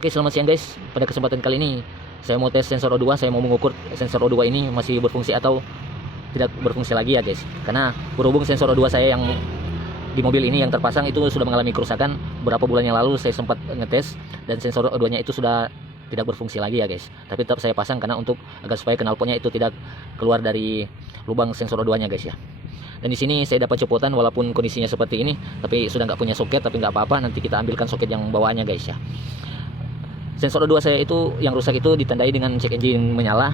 Oke, selamat siang guys. Pada kesempatan kali ini saya mau tes sensor O2. Saya mau mengukur sensor O2 ini masih berfungsi atau tidak berfungsi lagi ya guys. Karena berhubung sensor O2 saya yang di mobil ini yang terpasang itu sudah mengalami kerusakan. Beberapa bulan yang lalu saya sempat ngetes dan sensor O2 nya itu sudah tidak berfungsi lagi ya guys. Tapi tetap saya pasang karena agar supaya knalpotnya itu tidak keluar dari lubang sensor O2 nya guys ya. Dan di sini saya dapat copotan walaupun kondisinya seperti ini, tapi sudah nggak punya soket, tapi nggak apa-apa, nanti kita ambilkan soket yang bawaannya guys ya. Sensor O2 saya itu yang rusak itu ditandai dengan cek engine menyala,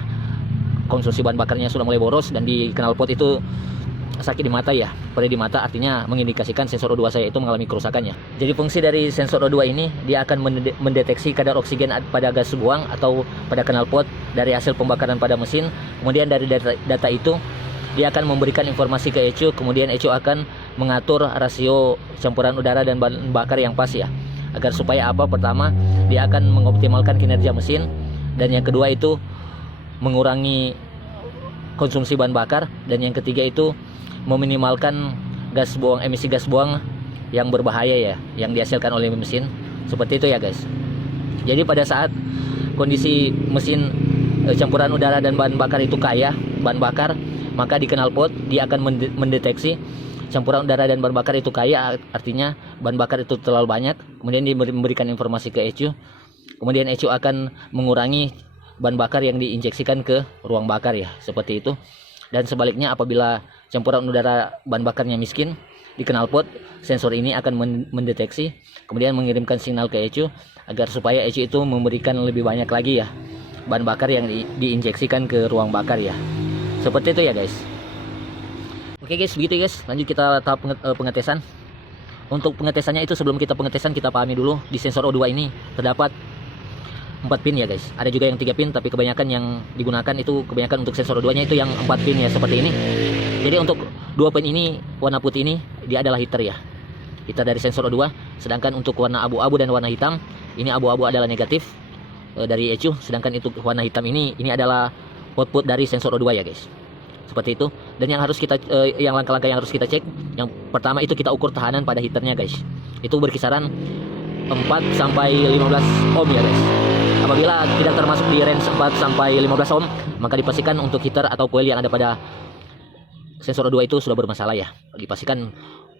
konsumsi bahan bakarnya sudah mulai boros, dan di knalpot itu sakit di mata ya, perih di mata, artinya mengindikasikan sensor O2 saya itu mengalami kerusakannya. Jadi fungsi dari sensor O2 ini, dia akan mendeteksi kadar oksigen pada gas buang atau pada knalpot dari hasil pembakaran pada mesin. Kemudian dari data itu dia akan memberikan informasi ke ECU, kemudian ECU akan mengatur rasio campuran udara dan bahan bakar yang pas ya. Agar supaya apa? Pertama, dia akan mengoptimalkan kinerja mesin, dan yang kedua itu mengurangi konsumsi bahan bakar, dan yang ketiga itu meminimalkan emisi gas buang yang berbahaya ya, yang dihasilkan oleh mesin. Seperti itu ya guys. Jadi pada saat kondisi mesin campuran udara dan bahan bakar itu kaya bahan bakar, maka di knalpot dia akan mendeteksi campuran udara dan bahan bakar itu kaya, artinya bahan bakar itu terlalu banyak. Kemudian dia memberikan informasi ke ECU, kemudian ECU akan mengurangi bahan bakar yang diinjeksikan ke ruang bakar ya, seperti itu. Dan sebaliknya, apabila campuran udara bahan bakarnya miskin, di knalpot sensor ini akan mendeteksi, kemudian mengirimkan sinyal ke ECU agar supaya ECU itu memberikan lebih banyak lagi ya bahan bakar yang diinjeksikan ke ruang bakar ya. Seperti itu ya guys. Oke guys, begitu guys. Lanjut kita tahap pengetesan. Untuk pengetesannya itu, sebelum kita pengetesan, kita pahami dulu di sensor O2 ini terdapat 4 pin ya guys. Ada juga yang 3 pin, tapi kebanyakan yang digunakan itu kebanyakan untuk sensor O2 nya itu yang 4 pin ya, seperti ini. Jadi untuk 2 pin ini warna putih ini dia adalah heater ya, heater dari sensor O2. Sedangkan untuk warna abu-abu dan warna hitam, ini abu-abu adalah negatif dari ECU, sedangkan itu warna hitam ini adalah output dari sensor O2 ya guys. Seperti itu. Dan yang harus kita yang langkah-langkah yang harus kita cek, yang pertama itu kita ukur tahanan pada heaternya guys. Itu berkisaran 4 sampai 15 ohm ya guys. Apabila tidak termasuk di range 4 sampai 15 ohm, maka dipastikan untuk heater atau coil yang ada pada sensor O2 itu sudah bermasalah ya. Dipastikan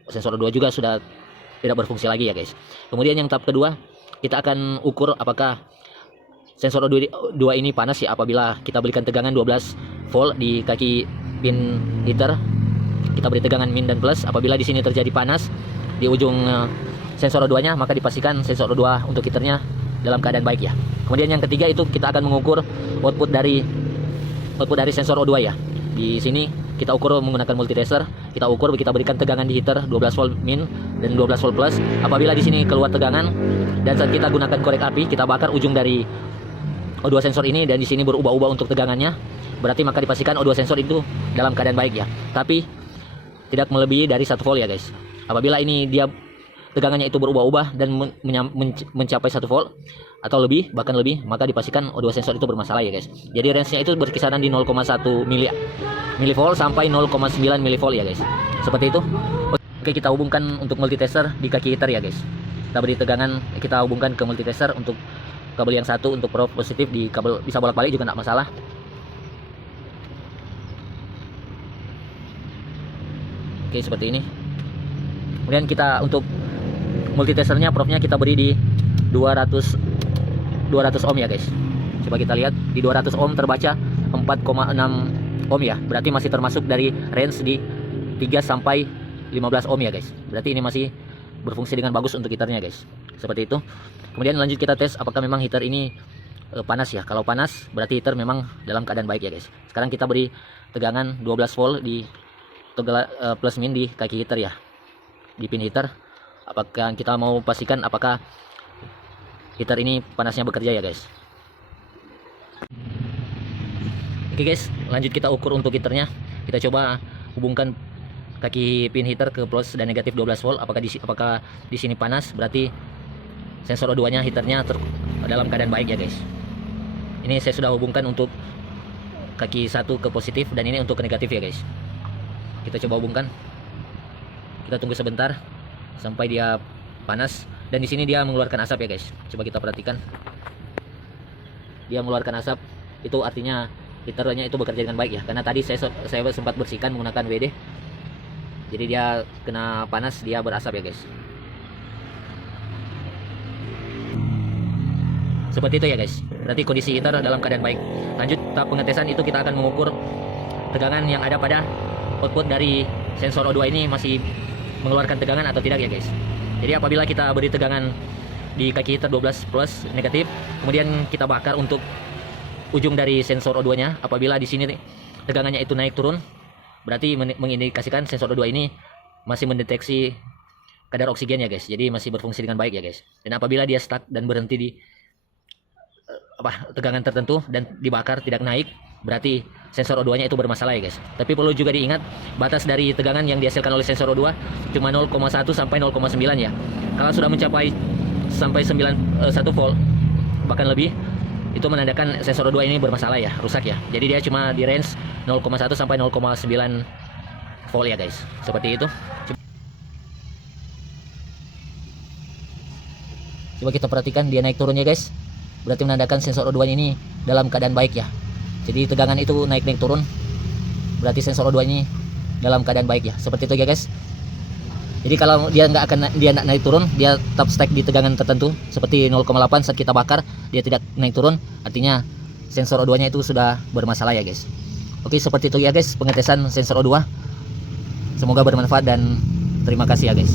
sensor O2 juga sudah tidak berfungsi lagi ya guys. Kemudian yang tahap kedua, kita akan ukur apakah sensor O2 ini panas ya. Apabila kita berikan tegangan 12 volt di kaki pin heater, kita beri tegangan min dan plus. Apabila di sini terjadi panas di ujung sensor O2 nya, maka dipastikan sensor O2 untuk heaternya dalam keadaan baik ya. Kemudian yang ketiga itu kita akan mengukur output dari sensor O2 ya. Di sini kita ukur menggunakan multitester. Kita ukur, kita berikan tegangan di heater 12 volt min dan 12 volt plus. Apabila di sini keluar tegangan dan saat kita gunakan korek api, kita bakar ujung dari O2 sensor ini dan di sini berubah-ubah untuk tegangannya, berarti maka dipastikan O2 sensor itu dalam keadaan baik ya. Tapi tidak melebihi dari 1 volt ya guys. Apabila ini dia tegangannya itu berubah-ubah dan mencapai 1 volt atau lebih, bahkan lebih, maka dipastikan O2 sensor itu bermasalah ya guys. Jadi range-nya itu berkisaran di 0,1 milivolt sampai 0,9 milivolt ya guys. Seperti itu. Oke, kita hubungkan untuk multitester di kaki heater ya guys. Kita beri tegangan, kita hubungkan ke multitester untuk kabel yang satu untuk probe positif, di kabel bisa bolak-balik juga tidak masalah. Oke, seperti ini. Kemudian kita untuk multitesternya, probe-nya kita beri di 200 ohm ya guys. Coba kita lihat di 200 ohm terbaca 4,6 ohm ya. Berarti masih termasuk dari range di 3 sampai 15 ohm ya guys. Berarti ini masih berfungsi dengan bagus untuk heaternya guys. Seperti itu. Kemudian lanjut kita tes apakah memang heater ini panas ya. Kalau panas berarti heater memang dalam keadaan baik ya guys. Sekarang kita beri tegangan 12 volt di toggle plus min di kaki heater ya, di pin heater. Apakah kita mau pastikan apakah heater ini panasnya bekerja ya guys. Oke guys, lanjut kita ukur untuk heaternya. Kita coba hubungkan kaki pin heater ke plus dan negatif 12 volt. Apakah di sini panas, berarti sensor O2 nya heaternya dalam keadaan baik ya guys. Ini saya sudah hubungkan untuk kaki satu ke positif dan ini untuk ke negatif ya guys. Kita coba hubungkan. Kita tunggu sebentar sampai dia panas, dan di sini dia mengeluarkan asap ya guys. Coba kita perhatikan. dia mengeluarkan asap, itu artinya heaternya itu bekerja dengan baik ya. Karena tadi saya sempat bersihkan menggunakan WD, jadi dia kena panas, dia berasap ya guys. Seperti itu ya guys, berarti kondisi heater dalam keadaan baik. Lanjut tahap pengetesan, itu kita akan mengukur tegangan yang ada pada output dari sensor O2 ini masih mengeluarkan tegangan atau tidak ya guys. Jadi apabila kita beri tegangan di kaki heater 12 plus negatif, kemudian kita bakar untuk ujung dari sensor O2 nya, apabila di sini tegangannya itu naik turun, berarti mengindikasikan sensor O2 ini masih mendeteksi kadar oksigen ya guys, jadi masih berfungsi dengan baik ya guys. Dan apabila dia stuck dan berhenti di tegangan tertentu dan dibakar tidak naik, berarti sensor O2 nya itu bermasalah ya guys. Tapi perlu juga diingat, batas dari tegangan yang dihasilkan oleh sensor O2 cuma 0,1 sampai 0,9 ya. Kalau sudah mencapai sampai 1 volt bahkan lebih, itu menandakan sensor O2 ini bermasalah ya, rusak ya. Jadi dia cuma di range 0,1 sampai 0,9 volt ya guys. Seperti itu. Coba kita perhatikan dia naik turun ya guys. Berarti menandakan sensor O2 ini dalam keadaan baik ya. Jadi tegangan itu naik turun, berarti sensor O2 ini dalam keadaan baik ya. Seperti itu ya guys. Jadi kalau dia nggak naik turun, dia tetap stuck di tegangan tertentu seperti 0,8 saat kita bakar, dia tidak naik turun, artinya sensor O2 nya itu sudah bermasalah ya guys. Oke, seperti itu ya guys pengetesan sensor O2. Semoga bermanfaat dan terima kasih ya guys.